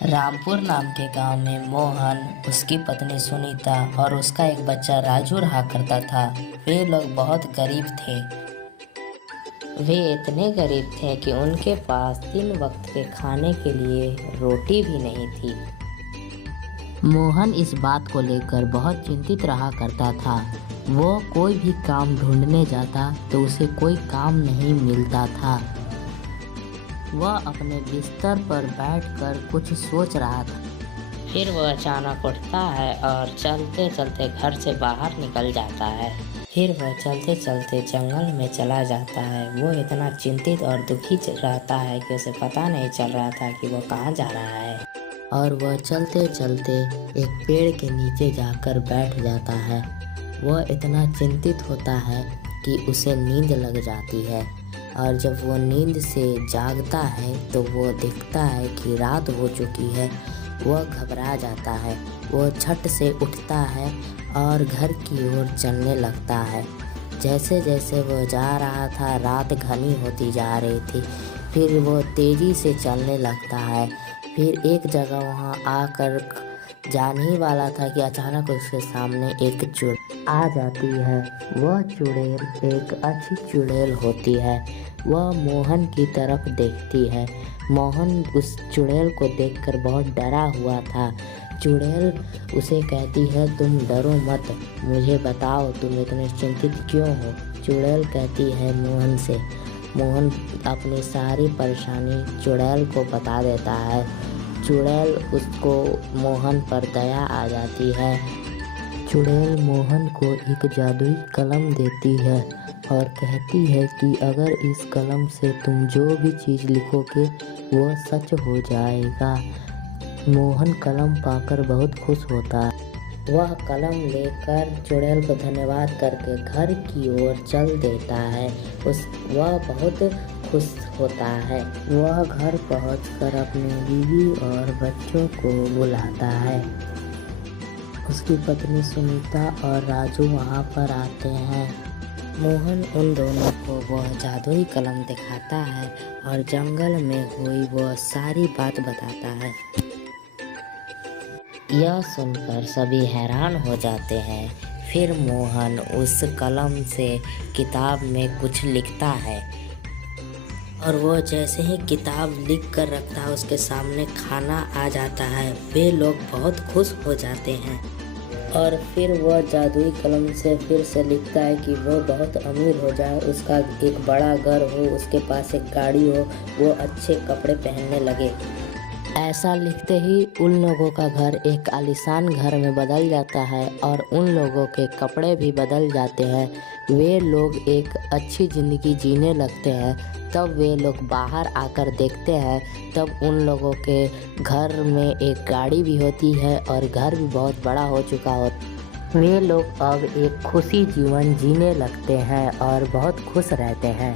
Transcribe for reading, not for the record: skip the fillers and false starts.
रामपुर नाम के गांव में मोहन, उसकी पत्नी सुनीता और उसका एक बच्चा राजू रहा करता था। वे लोग बहुत गरीब थे। वे इतने गरीब थे कि उनके पास 3 वक्त के खाने के लिए रोटी भी नहीं थी। मोहन इस बात को लेकर बहुत चिंतित रहा करता था। वो कोई भी काम ढूंढने जाता तो उसे कोई काम नहीं मिलता था। वह अपने बिस्तर पर बैठकर कुछ सोच रहा था। फिर वह अचानक उठता है और चलते चलते घर से बाहर निकल जाता है। फिर वह चलते चलते जंगल में चला जाता है। वो इतना चिंतित और दुखी रहता है कि उसे पता नहीं चल रहा था कि वो कहाँ जा रहा है। और वह चलते चलते एक पेड़ के नीचे जाकर बैठ जाता है। वह इतना चिंतित होता है कि उसे नींद लग जाती है। और जब वो नींद से जागता है तो वो देखता है कि रात हो चुकी है। वह घबरा जाता है। वो झट से उठता है और घर की ओर चलने लगता है। जैसे जैसे वो जा रहा था, रात घनी होती जा रही थी। फिर वो तेज़ी से चलने लगता है। फिर एक जगह वहाँ आकर जाने ही वाला था कि अचानक उसके सामने एक चुड़ैल आ जाती है। वह चुड़ैल एक अच्छी चुड़ैल होती है। वह मोहन की तरफ देखती है। मोहन उस चुड़ैल को देखकर बहुत डरा हुआ था। चुड़ैल उसे कहती है, तुम डरो मत, मुझे बताओ तुम इतने चिंतित क्यों हो। चुड़ैल कहती है मोहन से। मोहन अपनी सारी परेशानी चुड़ैल को बता देता है। चुड़ैल उसको मोहन पर दया आ जाती है। चुड़ैल मोहन को एक जादुई कलम देती है और कहती है कि अगर इस कलम से तुम जो भी चीज़ लिखोगे वो सच हो जाएगा। मोहन कलम पाकर बहुत खुश होता है। वह कलम लेकर चुड़ैल को धन्यवाद करके घर की ओर चल देता है। वह बहुत खुश होता है। वह घर पहुंचकर अपनी बीवी और बच्चों को बुलाता है। उसकी पत्नी सुनीता और राजू वहां पर आते हैं। मोहन उन दोनों को वह जादुई कलम दिखाता है और जंगल में हुई वह सारी बात बताता है। यह सुनकर सभी हैरान हो जाते हैं। फिर मोहन उस कलम से किताब में कुछ लिखता है और वो जैसे ही किताब लिख कर रखता है उसके सामने खाना आ जाता है। वे लोग बहुत खुश हो जाते हैं और फिर वह जादुई कलम से फिर से लिखता है कि वो बहुत अमीर हो जाए, उसका एक बड़ा घर हो, उसके पास एक गाड़ी हो, वो अच्छे कपड़े पहनने लगे। ऐसा लिखते ही उन लोगों का घर एक आलीशान घर में बदल जाता है और उन लोगों के कपड़े भी बदल जाते हैं। वे लोग एक अच्छी ज़िंदगी जीने लगते हैं। तब वे लोग बाहर आकर देखते हैं, तब उन लोगों के घर में एक गाड़ी भी होती है और घर भी बहुत बड़ा हो चुका होता है। वे लोग अब एक खुशी जीवन जीने लगते हैं और बहुत खुश रहते हैं।